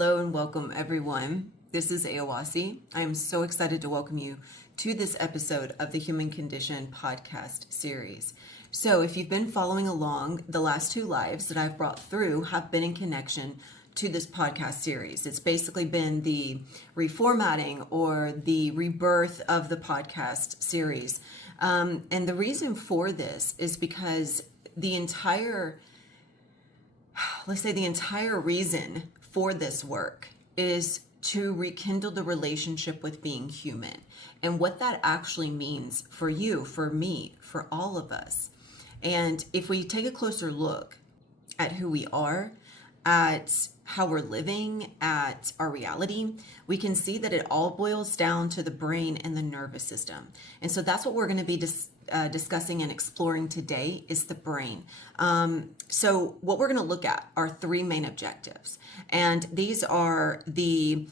Hello and welcome everyone. This is Aowasi. I am so excited to welcome you to this episode of the Human Condition podcast series. So if you've been following along, the last two lives that I've brought through have been in connection to this podcast series. It's basically been the reformatting or the rebirth of the podcast series. And the reason for this is because the entire reason for this work is to rekindle the relationship with being human and what that actually means for you, for me, for all of us. And if we take a closer look at who we are, at how we're living, at our reality, we can see that it all boils down to the brain and the nervous system. And so that's what we're going to be discussing and exploring today is the brain. So what we're going to look at are three main objectives. And these are the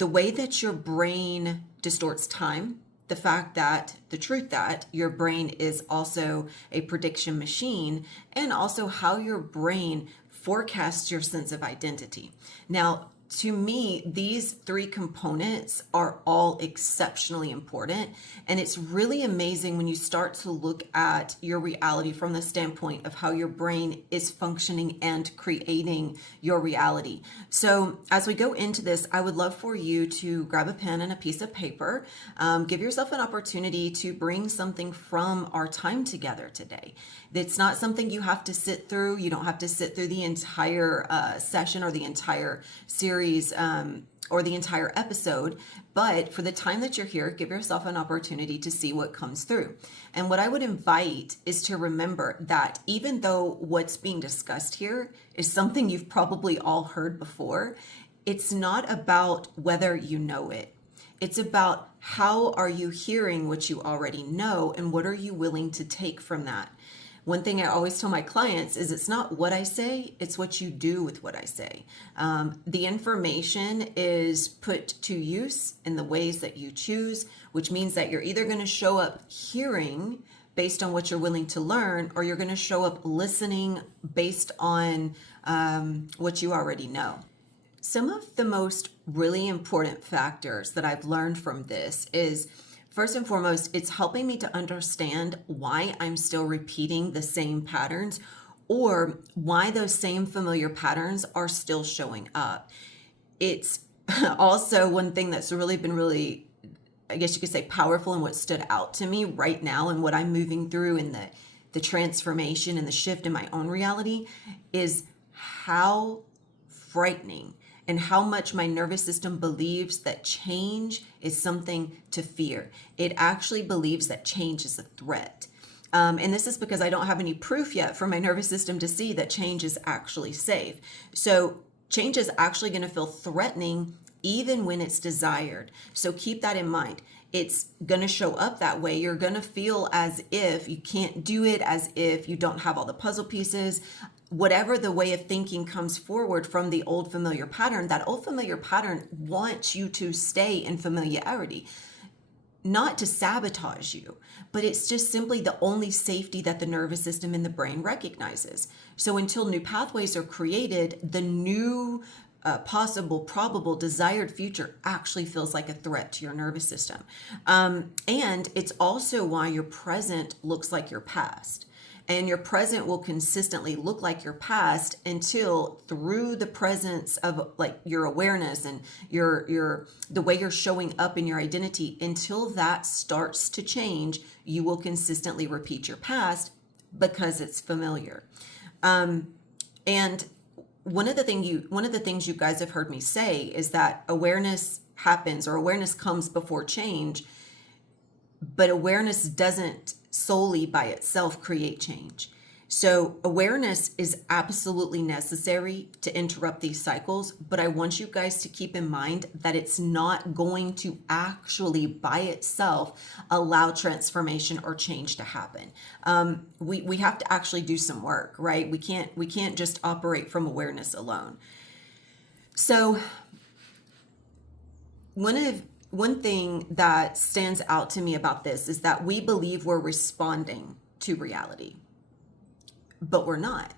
way that your brain distorts time, the truth that your brain is also a prediction machine, and also how your brain forecasts your sense of identity. Now, to me, these three components are all exceptionally important. And it's really amazing when you start to look at your reality from the standpoint of how your brain is functioning and creating your reality. So as we go into this, I would love for you to grab a pen and a piece of paper. Give yourself an opportunity to bring something from our time together today. It's not something you have to sit through. You don't have to sit through the entire session or the entire series or the entire episode, but for the time that you're here, give yourself an opportunity to see what comes through. And what I would invite is to remember that even though what's being discussed here is something you've probably all heard before, it's not about whether you know it. It's about how are you hearing what you already know and what are you willing to take from that. One thing I always tell my clients is it's not what I say, it's what you do with what I say. The information is put to use in the ways that you choose, which means that you're either going to show up hearing based on what you're willing to learn, or you're going to show up listening based on what you already know. Some of the most really important factors that I've learned from this is, first and foremost, it's helping me to understand why I'm still repeating the same patterns or why those same familiar patterns are still showing up. It's also one thing that's really been I guess you could say, powerful and what stood out to me right now and what I'm moving through in the transformation and the shift in my own reality is how frightening and how much my nervous system believes that change is something to fear. It actually believes that change is a threat. And this is because I don't have any proof yet for my nervous system to see that change is actually safe. So change is actually going to feel threatening even when it's desired. So keep that in mind. It's going to show up that way. You're going to feel as if you can't do it, as if you don't have all the puzzle pieces. Whatever the way of thinking comes forward from the old familiar pattern, that old familiar pattern wants you to stay in familiarity, not to sabotage you, but it's just simply the only safety that the nervous system in the brain recognizes. So until new pathways are created, the new possible, probable, desired future actually feels like a threat to your nervous system. And it's also why your present looks like your past. And your present will consistently look like your past until, through the presence of like your awareness and the way you're showing up in your identity, until that starts to change, you will consistently repeat your past because it's familiar. And one of the things you guys have heard me say is that awareness happens, or awareness comes before change, but awareness doesn't solely by itself create change. So awareness is absolutely necessary to interrupt these cycles, but I want you guys to keep in mind that it's not going to actually by itself allow transformation or change to happen. We have to actually do some work, right? We can't just operate from awareness alone. So one thing that stands out to me about this is that we believe we're responding to reality, but we're not.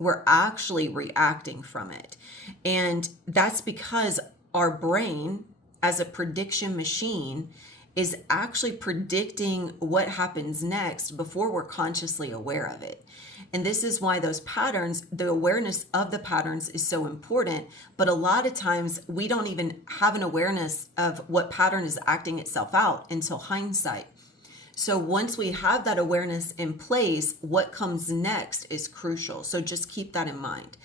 We're actually reacting from it. And that's because our brain, as a prediction machine, is actually predicting what happens next before we're consciously aware of it. And this is why those patterns, the awareness of the patterns is so important. But a lot of times we don't even have an awareness of what pattern is acting itself out until hindsight. So once we have that awareness in place, what comes next is crucial. So just keep that in mind.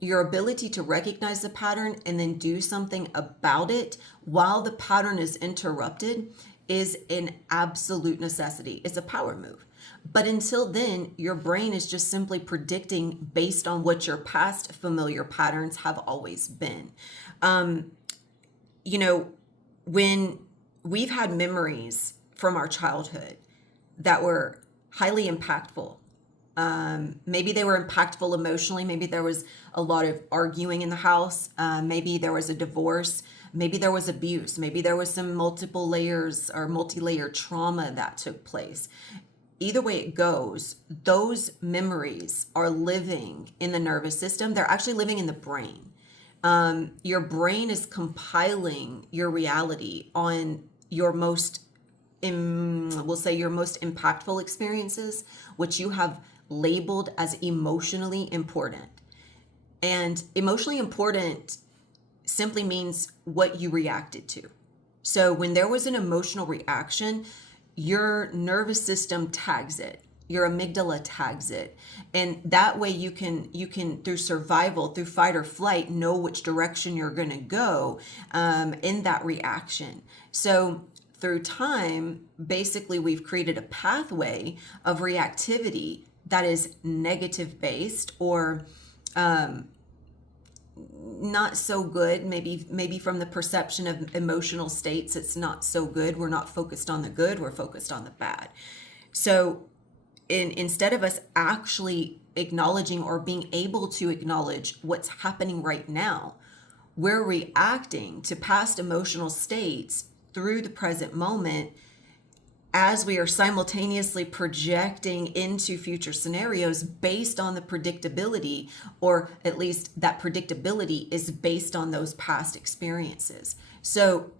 Your ability to recognize the pattern and then do something about it while the pattern is interrupted is an absolute necessity. It's a power move. But until then, your brain is just simply predicting based on what your past familiar patterns have always been. When we've had memories from our childhood that were highly impactful, maybe they were impactful emotionally. Maybe there was a lot of arguing in the house. Maybe there was a divorce. Maybe there was abuse. Maybe there was some multiple layers or multi-layer trauma that took place. Either way it goes, those memories are living in the nervous system. They're actually living in the brain. Your brain is compiling your reality on your most, we'll say your most impactful experiences, which you have labeled as emotionally important. And emotionally important simply means what you reacted to. So when there was an emotional reaction, your nervous system tags it, your amygdala tags it, and that way you can through survival, through fight or flight, know which direction you're going to go in that reaction. So through time, basically we've created a pathway of reactivity that is negative based or not so good. Maybe from the perception of emotional states, it's not so good. We're not focused on the good, we're focused on the bad. So instead of us actually acknowledging or being able to acknowledge what's happening right now, we're reacting to past emotional states through the present moment as we are simultaneously projecting into future scenarios based on the predictability, or at least that predictability is based on those past experiences. So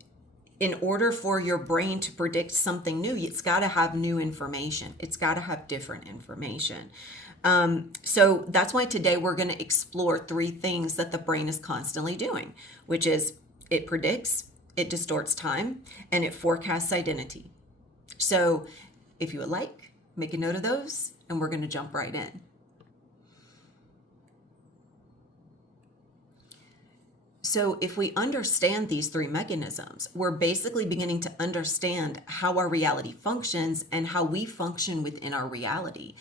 in order for your brain to predict something new, it's got to have new information. It's got to have different information. So that's why today we're going to explore 3 things that the brain is constantly doing, which is it predicts, it distorts time, and it forecasts identity. So if you would like, make a note of those, and we're going to jump right in. So if we understand these 3 mechanisms, we're basically beginning to understand how our reality functions and how we function within our reality.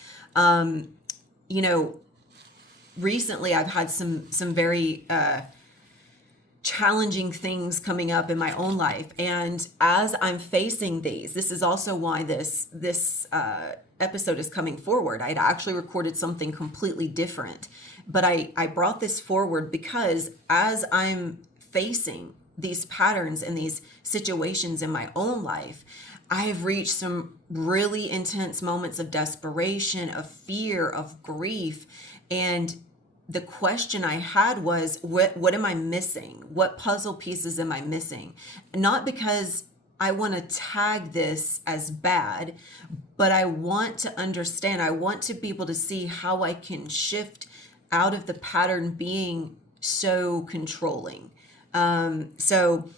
Recently I've had some very challenging things coming up in my own life. And as I'm facing these, this is also why this episode is coming forward. I'd actually recorded something completely different, but I brought this forward because as I'm facing these patterns and these situations in my own life, I have reached some really intense moments of desperation, of fear, of grief. And the question I had was, what am I missing? What puzzle pieces am I missing? Not because I want to tag this as bad, but I want to understand. I want to be able to see how I can shift out of the pattern being so controlling. So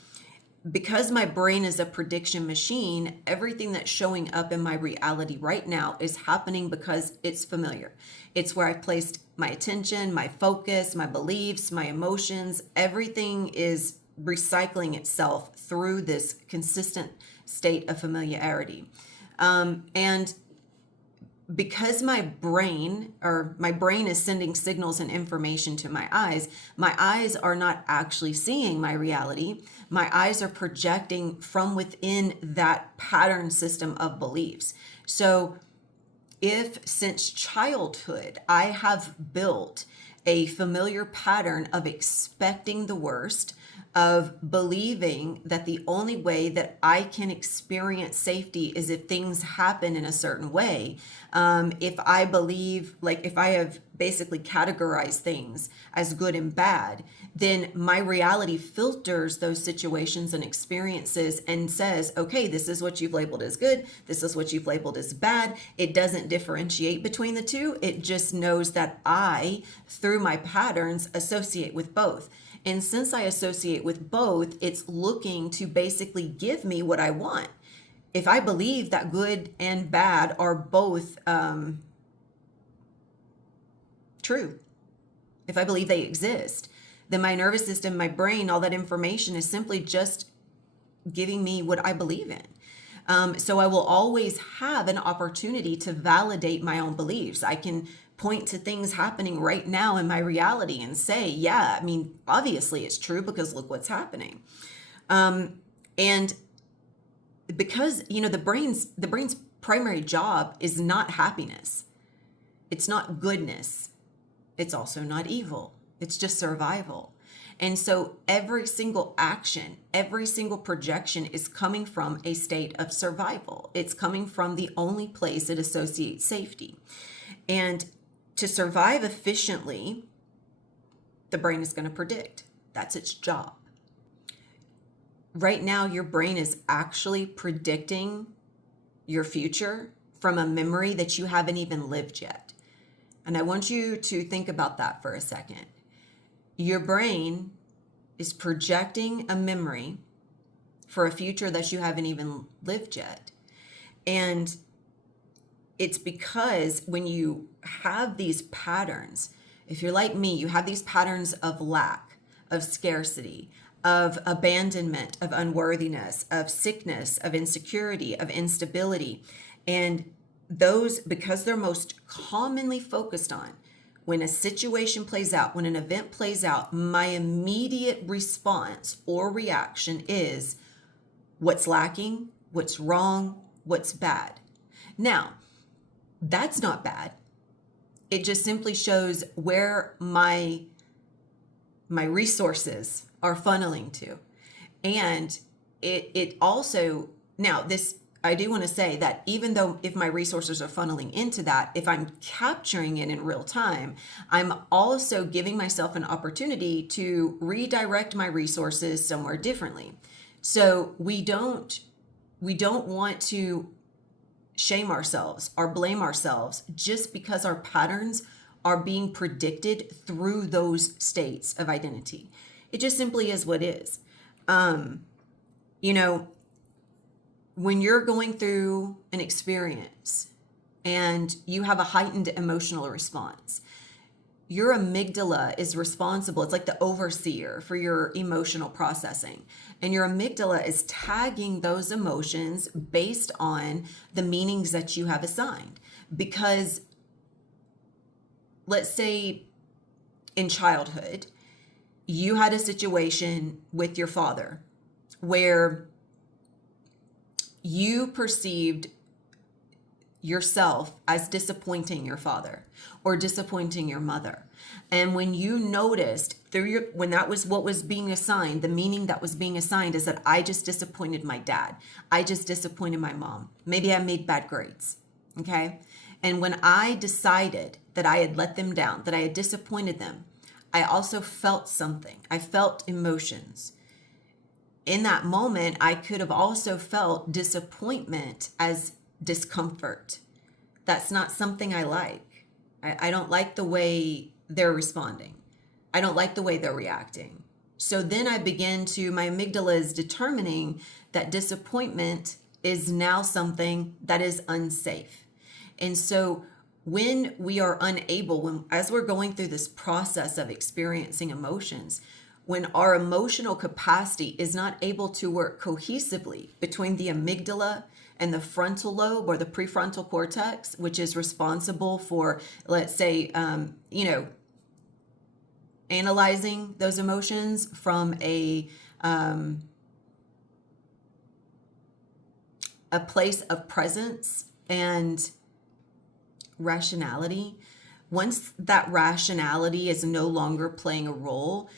because my brain is a prediction machine, everything that's showing up in my reality right now is happening because it's familiar. It's where I've placed my attention, my focus, my beliefs, my emotions. Everything is recycling itself through this consistent state of familiarity. And because my brain is sending signals and information to my eyes are not actually seeing my reality. My eyes are projecting from within that pattern system of beliefs. So if since childhood I have built a familiar pattern of expecting the worst, of believing that the only way that I can experience safety is if things happen in a certain way. If I believe, like if I have basically categorized things as good and bad, then my reality filters those situations and experiences and says, okay, this is what you've labeled as good. This is what you've labeled as bad. It doesn't differentiate between the two. It just knows that I, through my patterns, associate with both. And since I associate with both, it's looking to basically give me what I want. If I believe that good and bad are both true, if I believe they exist, then my nervous system, my brain, all that information is simply just giving me what I believe in. So I will always have an opportunity to validate my own beliefs. I can point to things happening right now in my reality and say, yeah, I mean, obviously it's true because look what's happening. And because, you know, the brain's primary job is not happiness. It's not goodness. It's also not evil. It's just survival. And so every single action, every single projection is coming from a state of survival. It's coming from the only place it associates safety. And to survive efficiently, the brain is going to predict. That's its job. Right now, your brain is actually predicting your future from a memory that you haven't even lived yet. And I want you to think about that for a second. Your brain is projecting a memory for a future that you haven't even lived yet. And it's because when you have these patterns, if you're like me, you have these patterns of lack, of scarcity, of abandonment, of unworthiness, of sickness, of insecurity, of instability. And those, because they're most commonly focused on, when a situation plays out, when an event plays out, my immediate response or reaction is what's lacking, what's wrong, what's bad. Now, that's not bad. It just simply shows where my resources are funneling to. And it also, now this, I do want to say that even though if my resources are funneling into that, if I'm capturing it in real time, I'm also giving myself an opportunity to redirect my resources somewhere differently. So we don't want to shame ourselves or blame ourselves just because our patterns are being predicted through those states of identity. It just simply is what is. You know, when you're going through an experience and you have a heightened emotional response, your amygdala is responsible. It's like the overseer for your emotional processing. And your amygdala is tagging those emotions based on the meanings that you have assigned. Because let's say in childhood, you had a situation with your father where you perceived yourself as disappointing your father or disappointing your mother. And when you noticed when that was what was being assigned, the meaning that was being assigned is that I just disappointed my dad. I just disappointed my mom. Maybe I made bad grades. Okay. And when I decided that I had let them down, that I had disappointed them, I also felt something. I felt emotions. In that moment, I could have also felt disappointment as discomfort. That's not something I like. I don't like the way they're responding. I don't like the way they're reacting. So then my amygdala is determining that disappointment is now something that is unsafe. And so when we are unable, as we're going through this process of experiencing emotions, when our emotional capacity is not able to work cohesively between the amygdala and the frontal lobe or the prefrontal cortex, which is responsible for, let's say, analyzing those emotions from a place of presence and rationality. Once that rationality is no longer playing a role,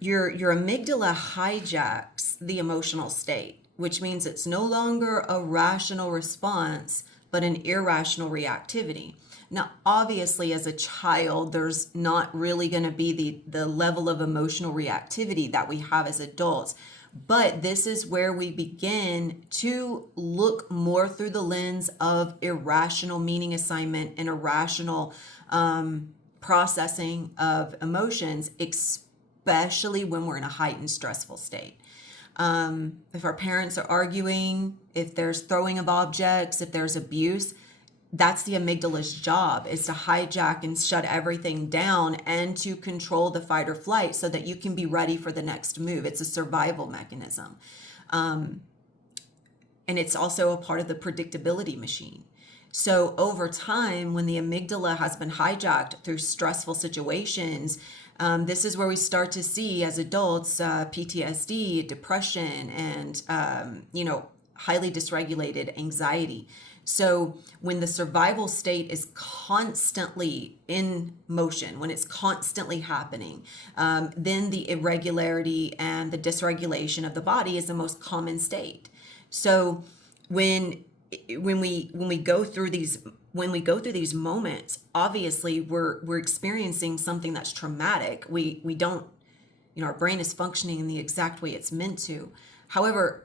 Your amygdala hijacks the emotional state, which means it's no longer a rational response, but an irrational reactivity. Now, obviously, as a child, there's not really going to be the level of emotional reactivity that we have as adults. But this is where we begin to look more through the lens of irrational meaning assignment and irrational processing of emotions, especially when we're in a heightened stressful state. If our parents are arguing, if there's throwing of objects, if there's abuse, that's the amygdala's job, is to hijack and shut everything down and to control the fight or flight so that you can be ready for the next move. It's a survival mechanism. And it's also a part of the predictability machine. So over time, when the amygdala has been hijacked through stressful situations, this is where we start to see as adults PTSD, depression, and highly dysregulated anxiety. So when the survival state is constantly in motion, when it's constantly happening, then the irregularity and the dysregulation of the body is the most common state. So when we go through these moments, obviously we're experiencing something that's traumatic. We don't, our brain is functioning in the exact way it's meant to. However,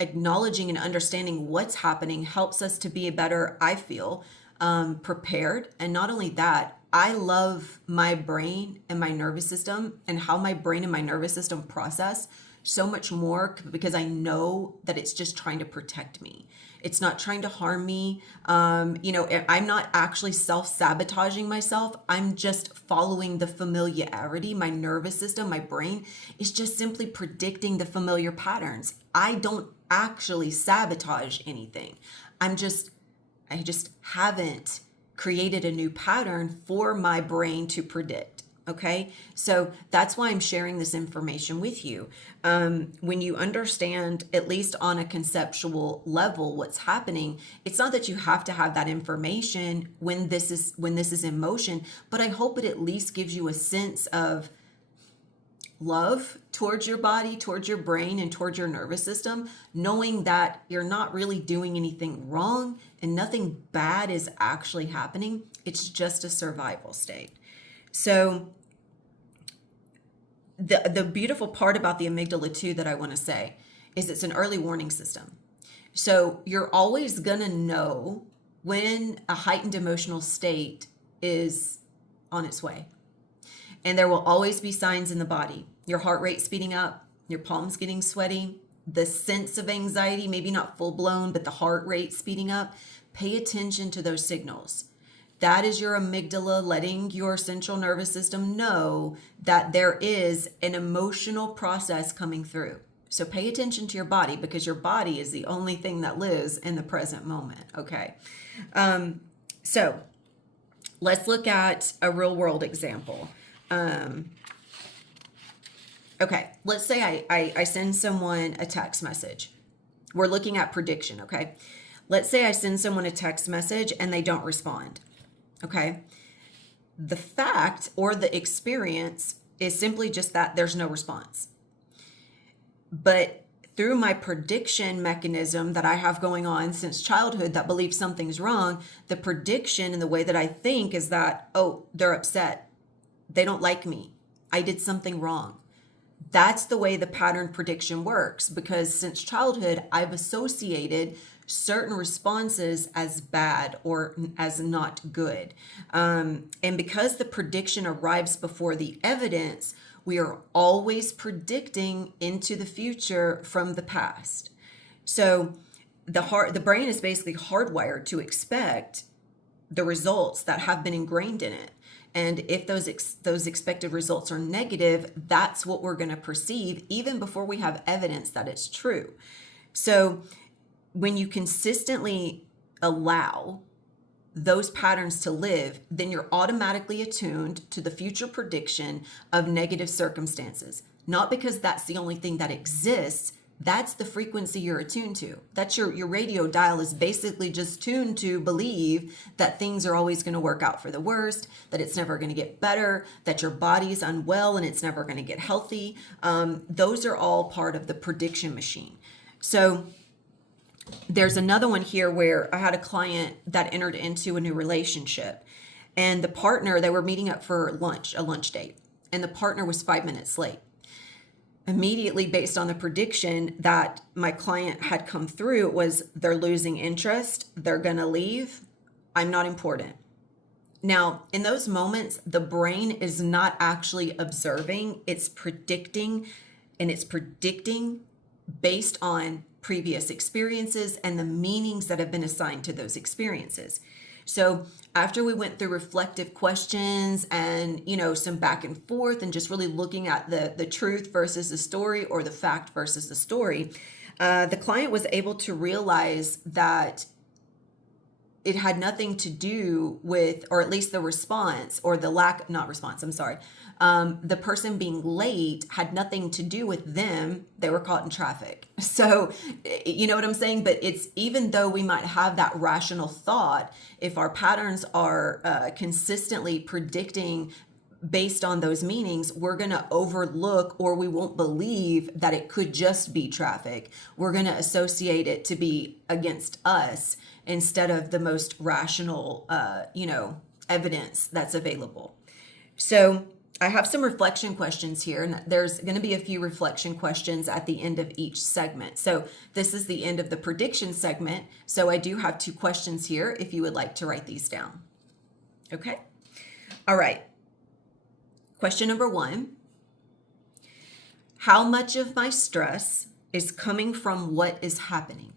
acknowledging and understanding what's happening helps us to be better, I feel, prepared. And not only that, I love my brain and my nervous system and how my brain and my nervous system process so much more, because I know that it's just trying to protect me. It's not trying to harm me. I'm not actually self-sabotaging myself. I'm just following the familiarity. My nervous system, my brain is just simply predicting the familiar patterns. I don't actually sabotage anything. I just haven't created a new pattern for my brain to predict. Okay, so that's why I'm sharing this information with you. When you understand, at least on a conceptual level, what's happening, it's not that you have to have that information when this is in motion, but I hope it at least gives you a sense of love towards your body, towards your brain, and towards your nervous system, knowing that you're not really doing anything wrong and nothing bad is actually happening. It's just a survival state. So the beautiful part about the amygdala too that I want to say is it's an early warning system. So you're always going to know when a heightened emotional state is on its way. And there will always be signs in the body. Your heart rate speeding up, your palms getting sweaty, the sense of anxiety, maybe not full blown, but the heart rate speeding up. Pay attention to those signals. That is your amygdala letting your central nervous system know that there is an emotional process coming through. So pay attention to your body, because your body is the only thing that lives in the present moment. Okay. So let's look at a real world example. Okay, let's say I send someone a text message. We're looking at prediction, okay? Let's say I send someone a text message and they don't respond, okay? The fact or the experience is simply just that there's no response. But through my prediction mechanism that I have going on since childhood that believes something's wrong, the prediction and the way that I think is that, oh, they're upset. They don't like me. I did something wrong. That's the way the pattern prediction works, because since childhood, I've associated certain responses as bad or as not good. And because the prediction arrives before the evidence, we are always predicting into the future from the past. So the brain is basically hardwired to expect the results that have been ingrained in it. And if those expected results are negative, that's what we're going to perceive even before we have evidence that it's true. So when you consistently allow those patterns to live, then you're automatically attuned to the future prediction of negative circumstances. Not because that's the only thing that exists, that's the frequency you're attuned to. That's your radio dial is basically just tuned to believe that things are always going to work out for the worst, that it's never going to get better, that your body's unwell and it's never going to get healthy. Those are all part of the prediction machine. So there's another one here where I had a client that entered into a new relationship, and the partner, they were meeting up for lunch, a lunch date, and the partner was 5 minutes late. Immediately, based on the prediction that my client had come through, it was they're losing interest, they're going to leave, I'm not important. Now, in those moments, the brain is not actually observing, it's predicting, and it's predicting based on previous experiences and the meanings that have been assigned to those experiences. So after we went through reflective questions and, some back and forth and just really looking at the truth versus the story, or the fact versus the story, the client was able to realize that it had nothing to do with, or at least the response, or the not response, I'm sorry. The person being late had nothing to do with them. They were caught in traffic. So, you know what I'm saying? But it's, even though we might have that rational thought, if our patterns are consistently predicting based on those meanings, we're going to overlook, or we won't believe that it could just be traffic. We're going to associate it to be against us instead of the most rational, evidence that's available. So I have some reflection questions here, and there's going to be a few reflection questions at the end of each segment. So this is the end of the prediction segment. So I do have 2 questions here if you would like to write these down. Okay. All right. Question number 1. How much of my stress is coming from what is happening?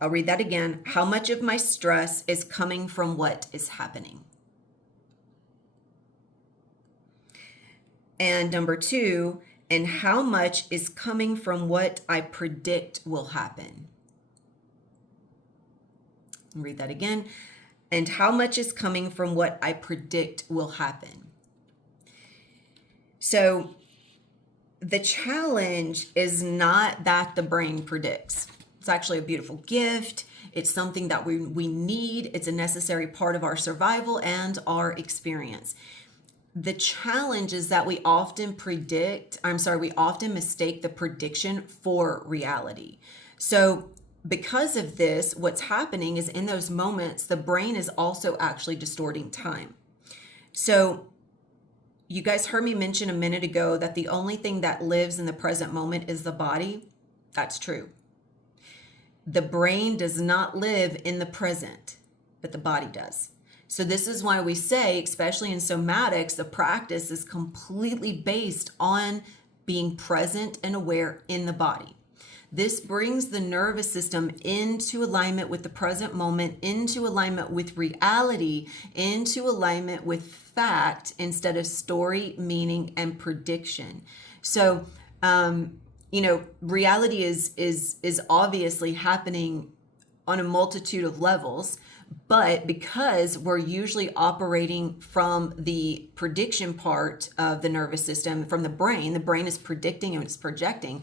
I'll read that again. How much of my stress is coming from what is happening? And number 2, and how much is coming from what I predict will happen? I'll read that again. And how much is coming from what I predict will happen? So the challenge is not that the brain predicts. It's actually a beautiful gift. It's something that we need. It's a necessary part of our survival and our experience. The challenge is that we often mistake the prediction for reality. So because of this, what's happening is, in those moments, the brain is also actually distorting time. So you guys heard me mention a minute ago that the only thing that lives in the present moment is the body. That's true. The brain does not live in the present, but the body does. So this is why we say, especially in somatics, the practice is completely based on being present and aware in the body. This brings the nervous system into alignment with the present moment, into alignment with reality, into alignment with fact instead of story, meaning, and prediction. So, reality is obviously happening on a multitude of levels, but because we're usually operating from the prediction part of the nervous system, from the brain is predicting and it's projecting,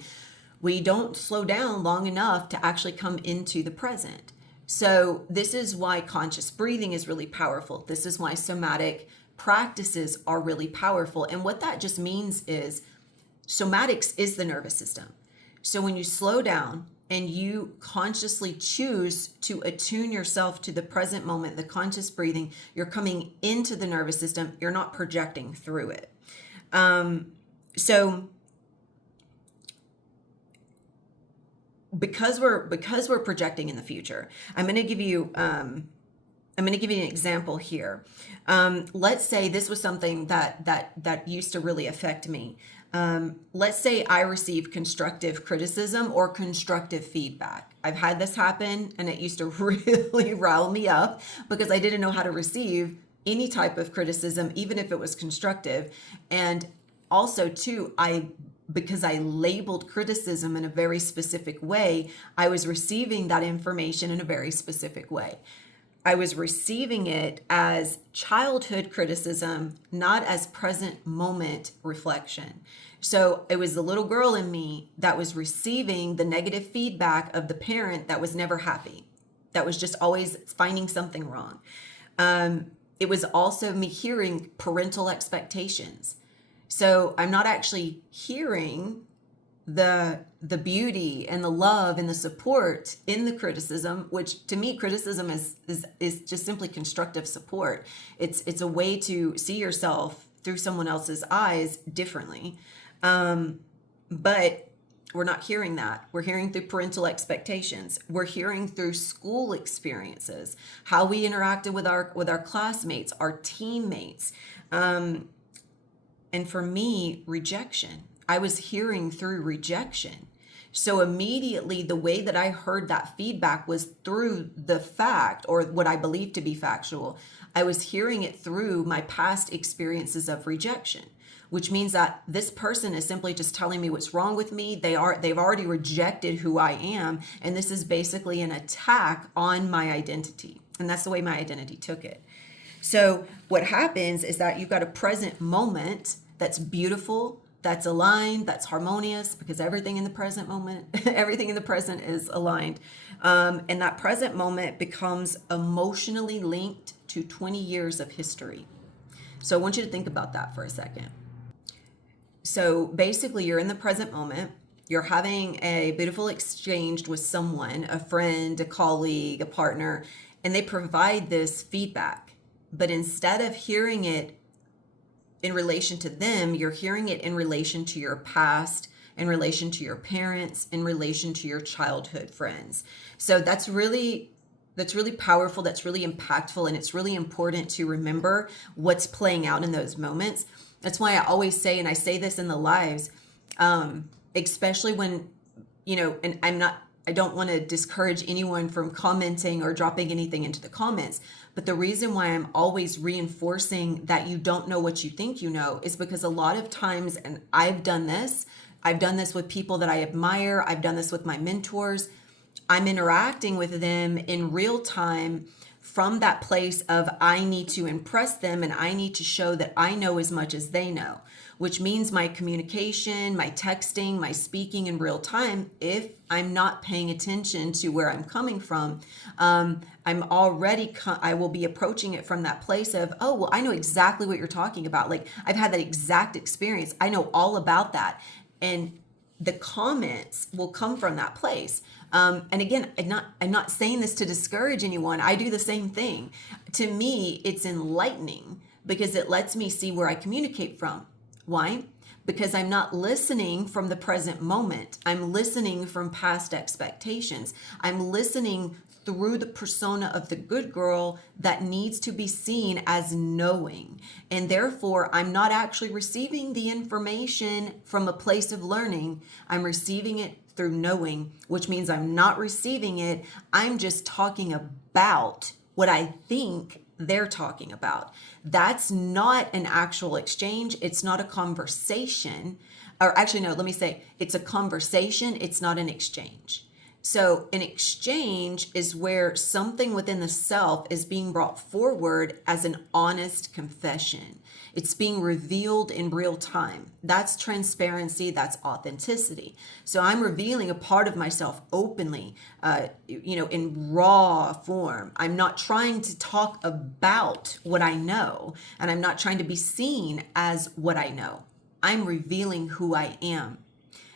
we don't slow down long enough to actually come into the present. So this is why conscious breathing is really powerful. This is why somatic practices are really powerful. And what that just means is somatics is the nervous system. So when you slow down and you consciously choose to attune yourself to the present moment, the conscious breathing, you're coming into the nervous system. You're not projecting through it. So because we're projecting in the future, I'm going to give you an example here. Let's say this was something that used to really affect me. Let's say I receive constructive criticism or constructive feedback. I've had this happen, and it used to really rile me up because I didn't know how to receive any type of criticism, even if it was constructive. And also too, because I labeled criticism in a very specific way, I was receiving that information in a very specific way. I was receiving it as childhood criticism, not as present moment reflection. So it was the little girl in me that was receiving the negative feedback of the parent that was never happy, that was just always finding something wrong. It was also me hearing parental expectations. So I'm not actually hearing the beauty and the love and the support in the criticism, which to me criticism is just simply constructive support. It's a way to see yourself through someone else's eyes differently. But we're not hearing that. We're hearing through parental expectations. We're hearing through school experiences, how we interacted with our classmates, our teammates. And for me, rejection. I was hearing through rejection. So immediately the way that I heard that feedback was through the fact, or what I believe to be factual. I was hearing it through my past experiences of rejection, which means that this person is simply just telling me what's wrong with me. They've already rejected who I am, and this is basically an attack on my identity. And that's the way my identity took it. So what happens is that you've got a present moment that's beautiful, that's aligned, that's harmonious, because everything in the present moment, everything in the present is aligned. And that present moment becomes emotionally linked to 20 years of history. So I want you to think about that for a second. So basically, you're in the present moment, you're having a beautiful exchange with someone, a friend, a colleague, a partner, and they provide this feedback. But instead of hearing it in relation to them, you're hearing it in relation to your past, in relation to your parents, in relation to your childhood friends. So that's really powerful, that's really impactful, and it's really important to remember what's playing out in those moments. That's why I always say, and I say this in the lives, especially when, and I don't want to discourage anyone from commenting or dropping anything into the comments. But the reason why I'm always reinforcing that you don't know what you think you know is because a lot of times, and I've done this with people that I admire, I've done this with my mentors, I'm interacting with them in real time from that place of I need to impress them and I need to show that I know as much as they know, which means my communication, my texting, my speaking in real time, if I'm not paying attention to where I'm coming from, I will be approaching it from that place of, oh, well, I know exactly what you're talking about. Like, I've had that exact experience. I know all about that. And the comments will come from that place. And again, I'm not saying this to discourage anyone. I do the same thing. To me, it's enlightening because it lets me see where I communicate from. Why? Because I'm not listening from the present moment. I'm listening from past expectations. I'm listening through the persona of the good girl that needs to be seen as knowing. And therefore, I'm not actually receiving the information from a place of learning. I'm receiving it through knowing, which means I'm not receiving it. I'm just talking about what I think they're talking about. That's not an actual exchange. It's not a conversation. Or actually, no, let me say it's a conversation. It's not an exchange. So an exchange is where something within the self is being brought forward as an honest confession. It's being revealed in real time. That's transparency. That's authenticity. So I'm revealing a part of myself openly, in raw form. I'm not trying to talk about what I know, and I'm not trying to be seen as what I know. I'm revealing who I am.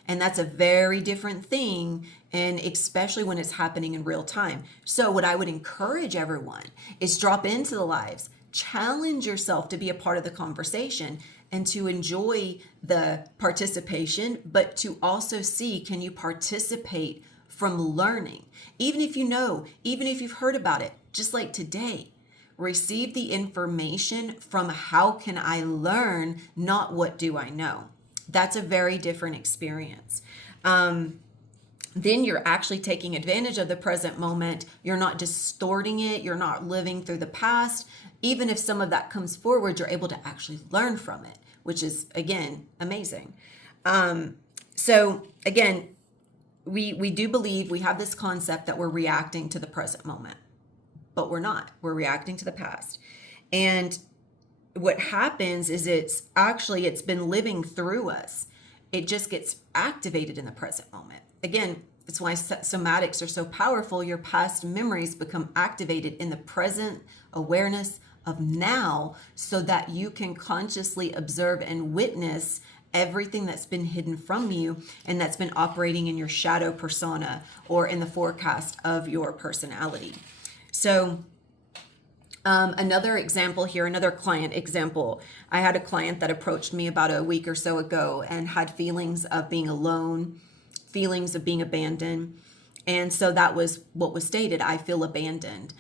And that's a very different thing, and especially when it's happening in real time. So what I would encourage everyone is drop into the lives, challenge yourself to be a part of the conversation and to enjoy the participation, but to also see, can you participate from learning? Even if you know, even if you've heard about it, just like today, receive the information from how can I learn, not what do I know. That's a very different experience. Then you're actually taking advantage of the present moment. You're not distorting it. You're not living through the past. Even if some of that comes forward, you're able to actually learn from it, which is, again, amazing. So again, we do believe we have this concept that we're reacting to the present moment. but we're not. We're reacting to the past. And what happens is it's been living through us. It just gets activated in the present moment. Again, it's why somatics are so powerful. Your past memories become activated in the present awareness of now, so that you can consciously observe and witness everything that's been hidden from you and that's been operating in your shadow persona or in the forecast of your personality. So another example here, another client example. I had a client that approached me about a week or so ago and had feelings of being alone, feelings of being abandoned. And so that was what was stated. I feel abandoned.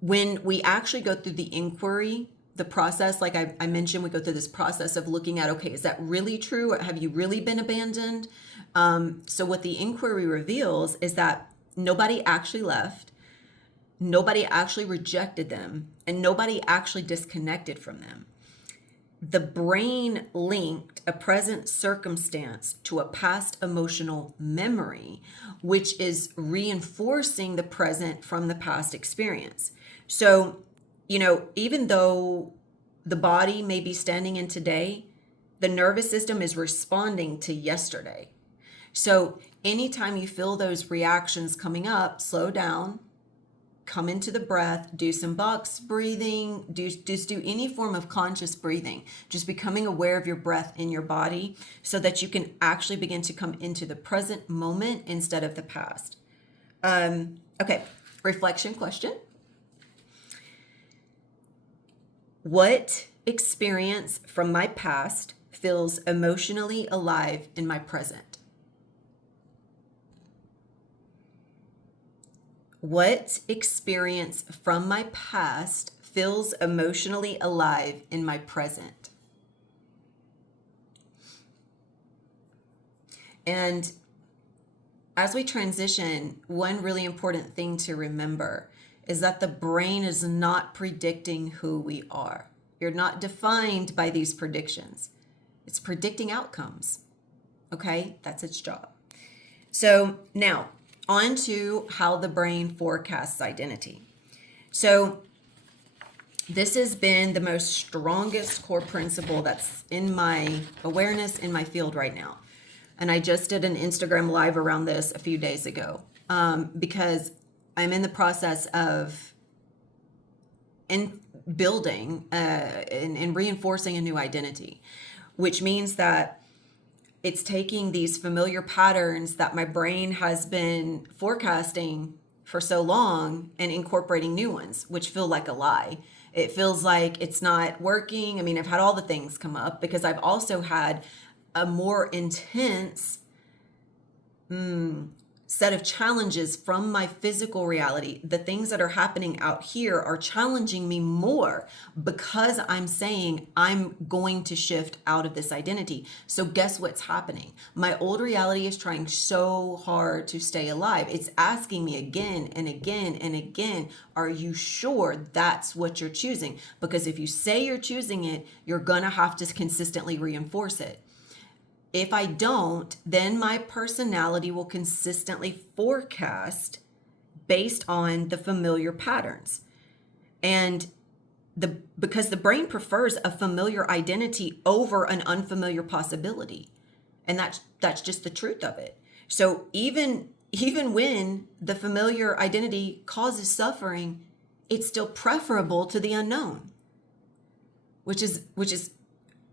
When we actually go through the inquiry, the process, like I mentioned, we go through this process of looking at, okay, is that really true? Or have you really been abandoned? So what the inquiry reveals is that nobody actually left. Nobody actually rejected them, and nobody actually disconnected from them. The brain linked a present circumstance to a past emotional memory, which is reinforcing the present from the past experience. So, even though the body may be standing in today, the nervous system is responding to yesterday. So anytime you feel those reactions coming up, slow down, come into the breath, do some box breathing, do any form of conscious breathing, just becoming aware of your breath in your body so that you can actually begin to come into the present moment instead of the past. Okay, reflection question. What experience from my past feels emotionally alive in my present? What experience from my past feels emotionally alive in my present? And as we transition, one really important thing to remember is that the brain is not predicting who we are. You're not defined by these predictions. It's predicting outcomes. Okay, that's its job. So now, on to how the brain forecasts identity. So this has been the most strongest core principle that's in my awareness in my field right now. And I just did an Instagram live around this a few days ago because I'm in the process of building and reinforcing a new identity, which means that it's taking these familiar patterns that my brain has been forecasting for so long and incorporating new ones, which feel like a lie. It feels like it's not working. I mean, I've had all the things come up because I've also had a more intense set of challenges from my physical reality. The things that are happening out here are challenging me more because I'm saying I'm going to shift out of this identity. So guess what's happening? My old reality is trying so hard to stay alive. It's asking me again and again and again, are you sure that's what you're choosing? Because if you say you're choosing it, you're gonna have to consistently reinforce it. If I don't, then my personality will consistently forecast based on the familiar patterns. And because the brain prefers a familiar identity over an unfamiliar possibility. And that's just the truth of it. So even when the familiar identity causes suffering, it's still preferable to the unknown, which is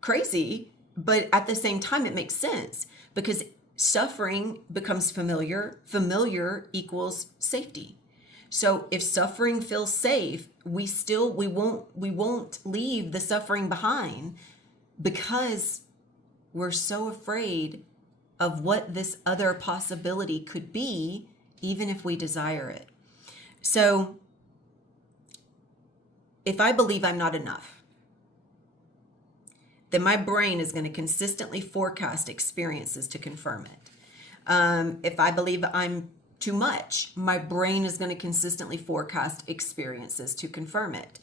crazy. But at the same time, it makes sense because suffering becomes familiar. Familiar equals safety. So if suffering feels safe, we won't leave the suffering behind because we're so afraid of what this other possibility could be, even if we desire it. So if I believe I'm not enough, then my brain is going to consistently forecast experiences to confirm it. If I believe I'm too much, my brain is going to consistently forecast experiences to confirm it.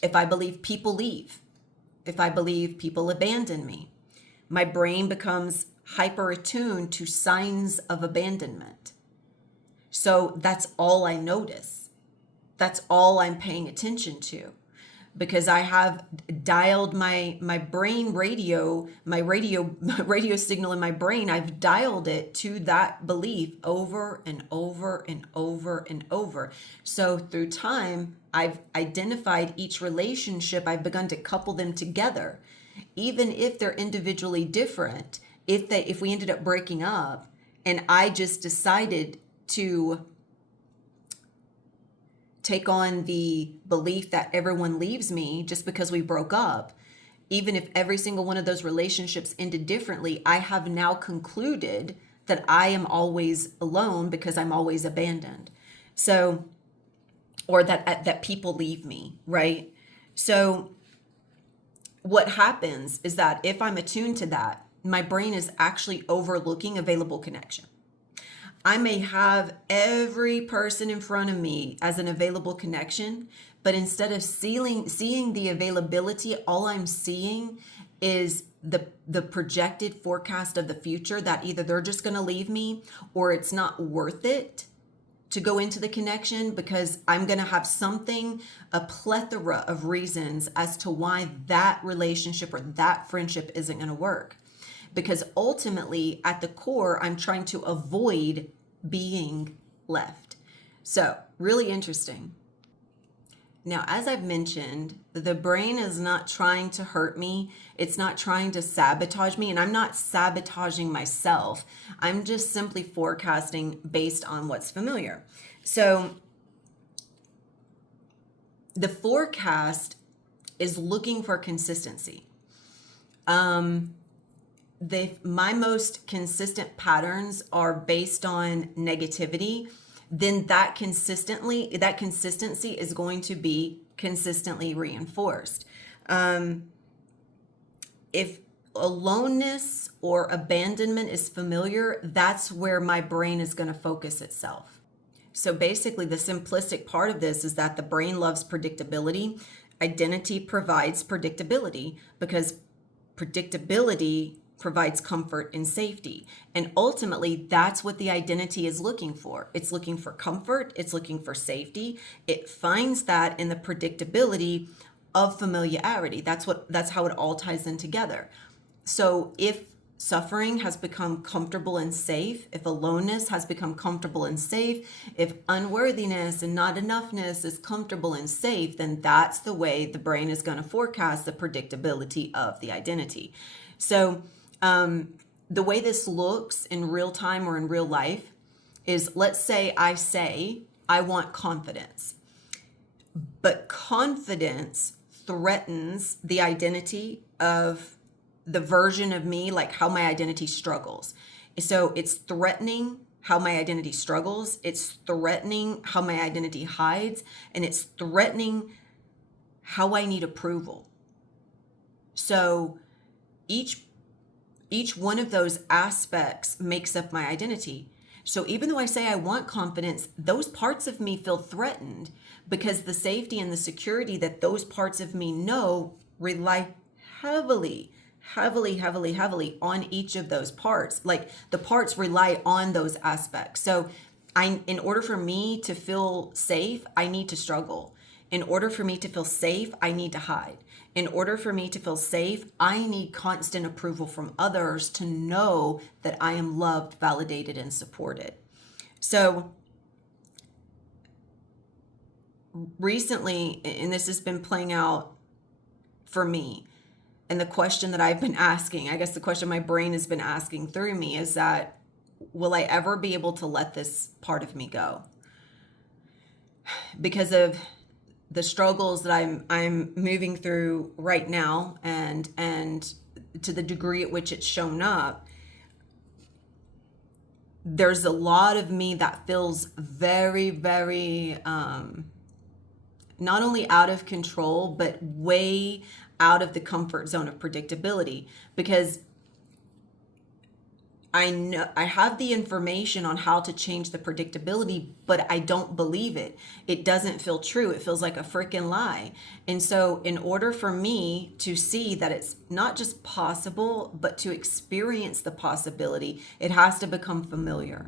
If I believe people leave, if I believe people abandon me, my brain becomes hyper attuned to signs of abandonment. So that's all I notice. That's all I'm paying attention to, because I have dialed my brain radio, my radio signal in my brain. I've dialed it to that belief over and over and over and over. So through time, I've identified each relationship. I've begun to couple them together, even if they're individually different. If we ended up breaking up, and I just decided to take on the belief that everyone leaves me just because we broke up, even if every single one of those relationships ended differently, I have now concluded that I am always alone because I'm always abandoned. So, or that people leave me, right? So what happens is that if I'm attuned to that, my brain is actually overlooking available connection. I may have every person in front of me as an available connection, but instead of seeing the availability, all I'm seeing is the projected forecast of the future, that either they're just going to leave me or it's not worth it to go into the connection because I'm going to have a plethora of reasons as to why that relationship or that friendship isn't going to work. Because ultimately, at the core, I'm trying to avoid being left. So, really interesting. Now, as I've mentioned, the brain is not trying to hurt me. It's not trying to sabotage me, and I'm not sabotaging myself. I'm just simply forecasting based on what's familiar. So, the forecast is looking for consistency. My most consistent patterns are based on negativity, then that consistency is going to be consistently reinforced. If aloneness or abandonment is familiar, that's where my brain is going to focus itself. So basically, the simplistic part of this is that the brain loves predictability. Identity provides predictability because predictability provides comfort and safety. And ultimately, that's what the identity is looking for. It's looking for comfort. It's looking for safety. It finds that in the predictability of familiarity. That's how it all ties in together. So if suffering has become comfortable and safe, if aloneness has become comfortable and safe, if unworthiness and not enoughness is comfortable and safe, then that's the way the brain is going to forecast the predictability of the identity. So the way this looks in real time or in real life is, let's say I want confidence, but confidence threatens the identity of the version of me, like how my identity struggles. So it's threatening how my identity struggles. It's threatening how my identity hides, and it's threatening how I need approval. So each one of those aspects makes up my identity. So even though I say I want confidence, those parts of me feel threatened because the safety and the security that those parts of me know rely heavily on each of those parts. Like the parts rely on those aspects. So in order for me to feel safe, I need to struggle. In order for me to feel safe, I need to hide. In order for me to feel safe, I need constant approval from others to know that I am loved, validated, and supported. So recently, and this has been playing out for me, and the question that I've been asking, I guess the question my brain has been asking through me is that, will I ever be able to let this part of me go? Because of the struggles that I'm moving through right now, and to the degree at which it's shown up, there's a lot of me that feels very, very not only out of control, but way out of the comfort zone of predictability, because I know I have the information on how to change the predictability, but I don't believe it. It doesn't feel true. It feels like a freaking lie. And so in order for me to see that it's not just possible, but to experience the possibility, it has to become familiar.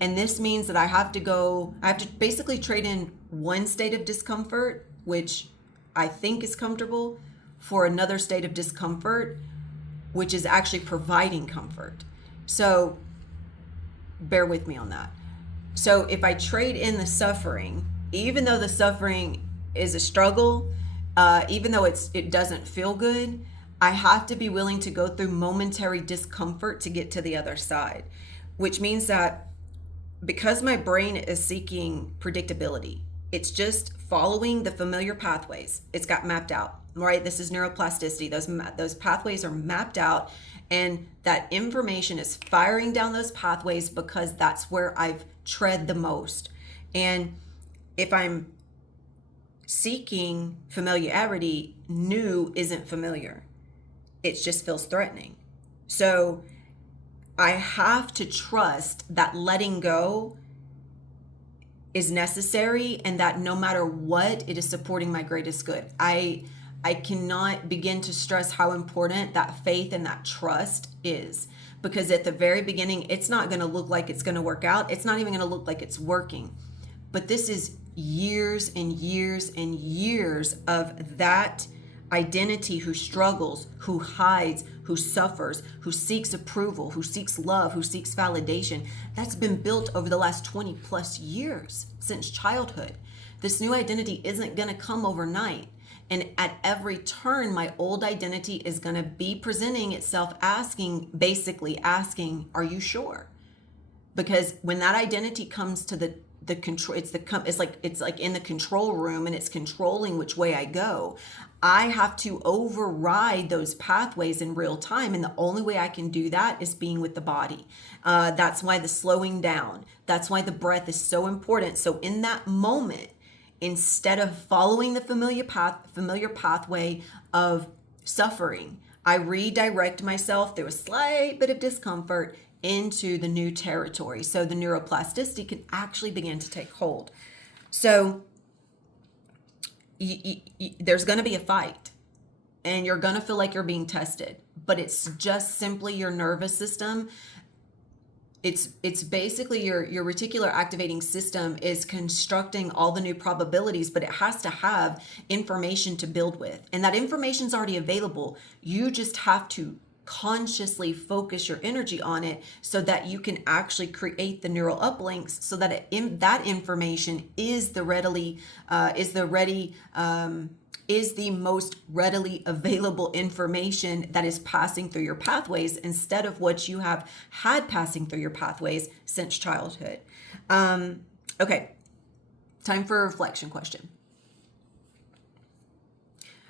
And this means that I have to basically trade in one state of discomfort, which I think is comfortable, for another state of discomfort, which is actually providing comfort. So bear with me on that. So if I trade in the suffering, even though the suffering is a struggle, even though it doesn't feel good, I have to be willing to go through momentary discomfort to get to the other side, which means that because my brain is seeking predictability, it's just following the familiar pathways. It's got mapped out, right? This is neuroplasticity. Those pathways are mapped out, and that information is firing down those pathways because that's where I've tread the most. And if I'm seeking familiarity, new isn't familiar. It just feels threatening. So I have to trust that letting go is necessary, and that no matter what, it is supporting my greatest good. I cannot begin to stress how important that faith and that trust is, because at the very beginning, it's not going to look like it's going to work out. It's not even going to look like it's working. But this is years and years and years of that identity who struggles, who hides, who suffers, who seeks approval, who seeks love, who seeks validation. That's been built over the last 20 plus years since childhood. This new identity isn't going to come overnight. And at every turn, my old identity is going to be presenting itself, basically asking, are you sure? Because when that identity comes to the control, it's like in the control room, and it's controlling which way I go. I have to override those pathways in real time, and the only way I can do that is being with the body. That's why the slowing down, that's why the breath is so important. So in that moment, instead of following the familiar pathway of suffering, I redirect myself through a slight bit of discomfort into the new territory, so the neuroplasticity can actually begin to take hold. So there's going to be a fight, and you're going to feel like you're being tested, but it's just simply your nervous system. It's basically your reticular activating system is constructing all the new probabilities, but it has to have information to build with, and that information's already available. You just have to consciously focus your energy on it so that you can actually create the neural uplinks, so that that information is the most readily available information that is passing through your pathways, instead of what you have had passing through your pathways since childhood. Okay, time for a reflection question.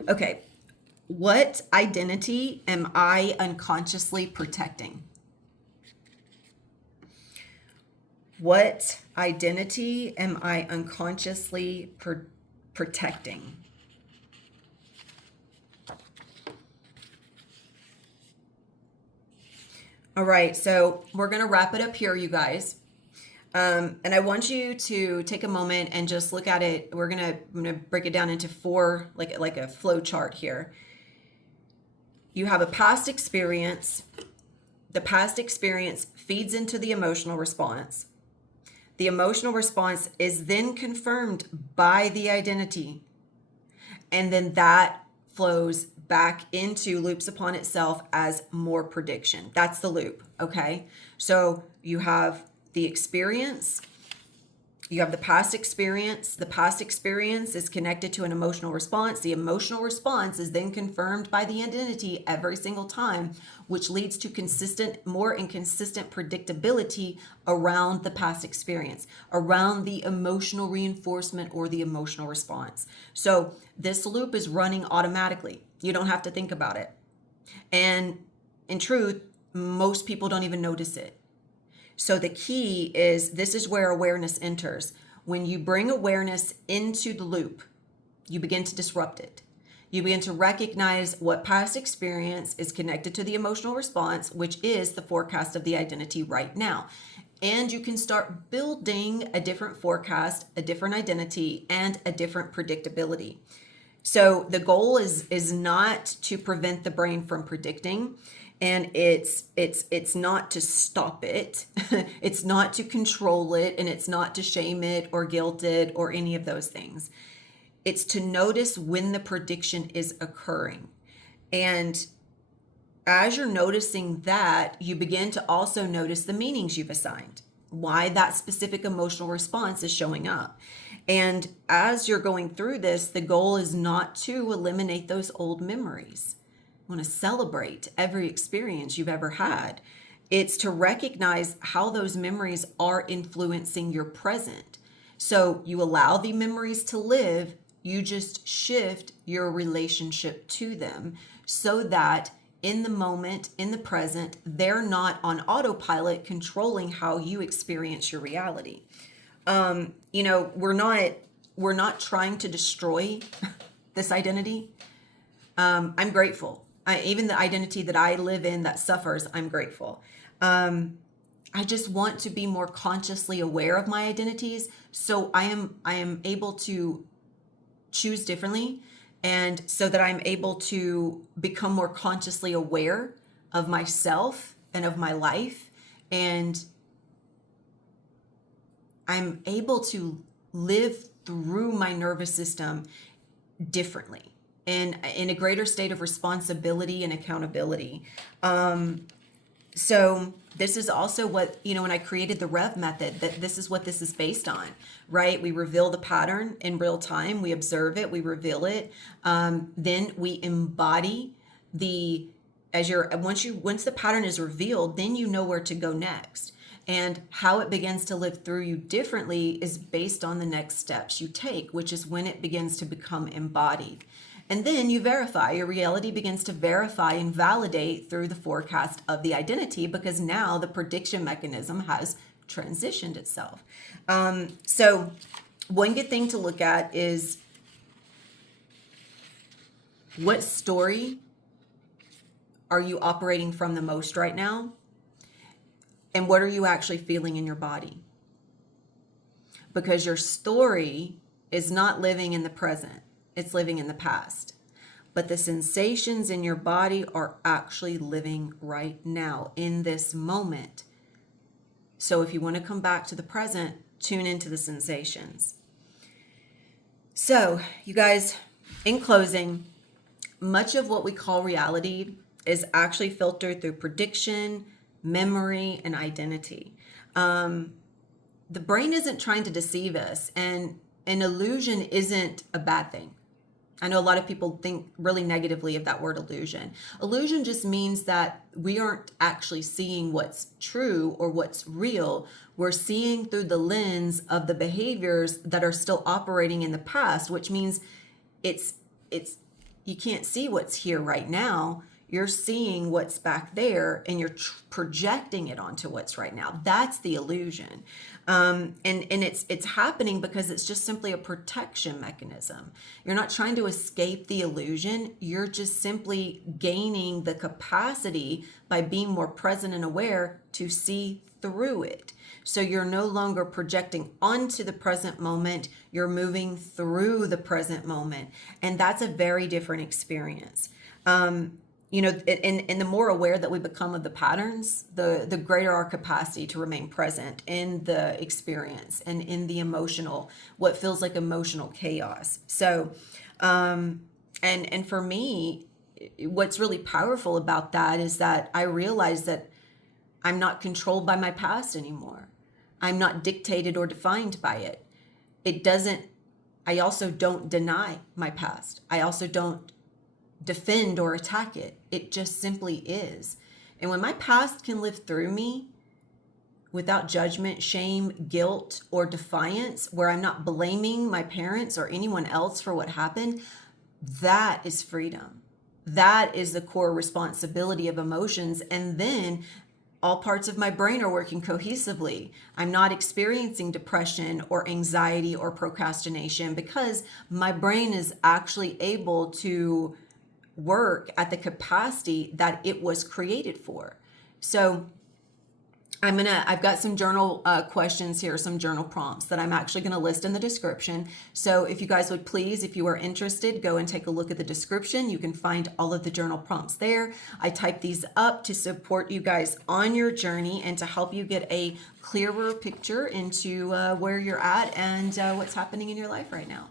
Okay. What identity am I unconsciously protecting? What identity am I unconsciously protecting? All right, so we're going to wrap it up here, you guys. And I want you to take a moment and just look at it. I'm gonna break it down into four, like a flow chart here. You have a past experience. The past experience feeds into the emotional response. The emotional response is then confirmed by the identity. And then that flows back into, loops upon itself as more prediction. That's the loop, okay? So you have the experience, you have the past experience. The past experience is connected to an emotional response. The emotional response is then confirmed by the identity every single time, which leads to more inconsistent predictability around the past experience, around the emotional reinforcement or the emotional response. So this loop is running automatically. You don't have to think about it. And in truth, most people don't even notice it. So the key is, this is where awareness enters. When you bring awareness into the loop, you begin to disrupt it. You begin to recognize what past experience is connected to the emotional response, which is the forecast of the identity right now. And you can start building a different forecast, a different identity, and a different predictability. So the goal is not to prevent the brain from predicting. And it's not to stop it. It's not to control it, and it's not to shame it or guilt it or any of those things. It's to notice when the prediction is occurring. And as you're noticing that, you begin to also notice the meanings you've assigned, why that specific emotional response is showing up. And as you're going through this, the goal is not to eliminate those old memories. You want to celebrate every experience you've ever had. It's to recognize how those memories are influencing your present. So you allow the memories to live, you just shift your relationship to them so that in the moment, in the present, they're not on autopilot controlling how you experience your reality. We're not trying to destroy this identity. I'm grateful. Even the identity that I live in that suffers, I'm grateful. I just want to be more consciously aware of my identities, so I am able to choose differently, and so that I'm able to become more consciously aware of myself and of my life, and I'm able to live through my nervous system differently and in a greater state of responsibility and accountability. So this is also what, when I created the Rev method, that this is what this is based on, right? We reveal the pattern in real time. We observe it, we reveal it. Then we embody once the pattern is revealed, then you know where to go next. And how it begins to live through you differently is based on the next steps you take, which is when it begins to become embodied. And then you verify, your reality begins to verify and validate through the forecast of the identity, because now the prediction mechanism has transitioned itself. So one good thing to look at is, what story are you operating from the most right now? And what are you actually feeling in your body? Because your story is not living in the present, it's living in the past. But the sensations in your body are actually living right now, in this moment. So if you want to come back to the present, tune into the sensations. So, you guys, in closing, much of what we call reality is actually filtered through prediction, memory, and identity. The brain isn't trying to deceive us, and an illusion isn't a bad thing. I know a lot of people think really negatively of that word illusion. Illusion just means that we aren't actually seeing what's true or what's real. We're seeing through the lens of the behaviors that are still operating in the past, which means it's you can't see what's here right now. You're seeing what's back there, and you're projecting it onto what's right now. That's the illusion. And it's happening because it's just simply a protection mechanism. You're not trying to escape the illusion. You're just simply gaining the capacity by being more present and aware to see through it. So you're no longer projecting onto the present moment. You're moving through the present moment. And that's a very different experience. And the more aware that we become of the patterns, the greater our capacity to remain present in the experience and in the what feels like emotional chaos. So, and for me, what's really powerful about that is that I realize that I'm not controlled by my past anymore. I'm not dictated or defined by it. I also don't deny my past. I also don't defend or attack it. It just simply is. And when my past can live through me without judgment, shame, guilt, or defiance, where I'm not blaming my parents or anyone else for what happened, that is freedom. That is the core responsibility of emotions. And then all parts of my brain are working cohesively. I'm not experiencing depression or anxiety or procrastination because my brain is actually able to work at the capacity that it was created for. So I've got some journal questions here, some journal prompts that I'm actually gonna list in the description. So if you guys would please, if you are interested, go and take a look at the description. You can find all of the journal prompts there. I type these up to support you guys on your journey and to help you get a clearer picture into where you're at and what's happening in your life right now.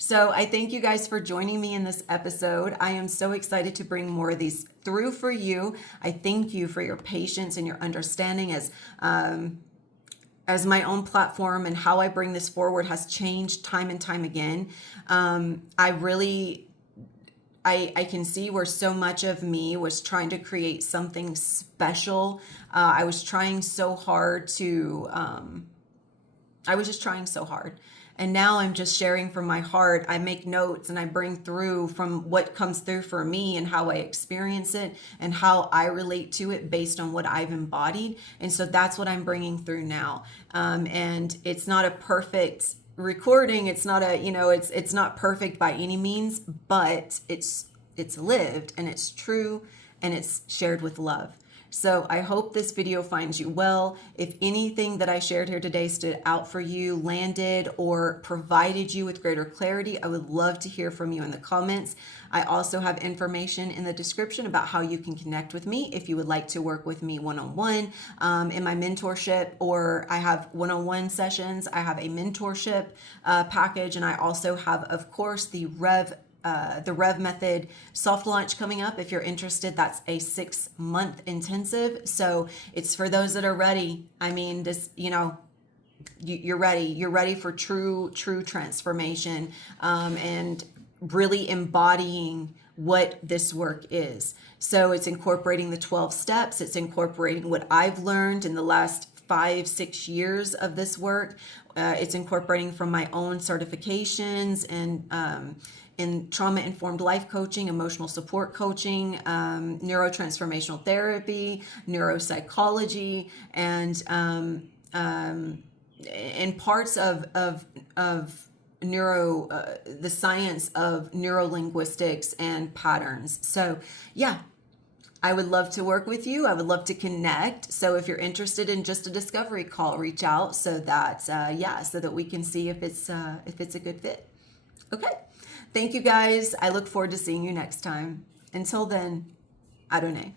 So I thank you guys for joining me in this episode. I am so excited to bring more of these through for you. I thank you for your patience and your understanding as my own platform and how I bring this forward has changed time and time again. I can see where so much of me was trying to create something special. I was trying so hard to, I was just trying so hard. And now I'm just sharing from my heart. I make notes and I bring through from what comes through for me and how I experience it and how I relate to it based on what I've embodied. And so that's what I'm bringing through now. And it's not a perfect recording. It's not it's not perfect by any means, but it's lived and it's true and it's shared with love. So I hope this video finds you well. If anything that I shared here today stood out for you, landed, or provided you with greater clarity, I would love to hear from you in the comments. I also have information in the description about how you can connect with me if you would like to work with me one-on-one in my mentorship, or I have one-on-one sessions. I have a mentorship package, and I also have, of course, the Rev Method soft launch coming up. If you're interested, that's a 6-month intensive. So it's for those that are ready. I mean, you're ready. You're ready for true transformation, and really embodying what this work is. So it's incorporating the 12 steps. It's incorporating what I've learned in the last 5-6 years of this work. It's incorporating from my own certifications and in trauma-informed life coaching, emotional support coaching, neurotransformational therapy, neuropsychology, and parts of the science of neurolinguistics and patterns. So yeah, I would love to work with you. I would love to connect. So if you're interested in just a discovery call, reach out so that so that we can see if it's a good fit. Okay. Thank you guys. I look forward to seeing you next time. Until then, Adonai.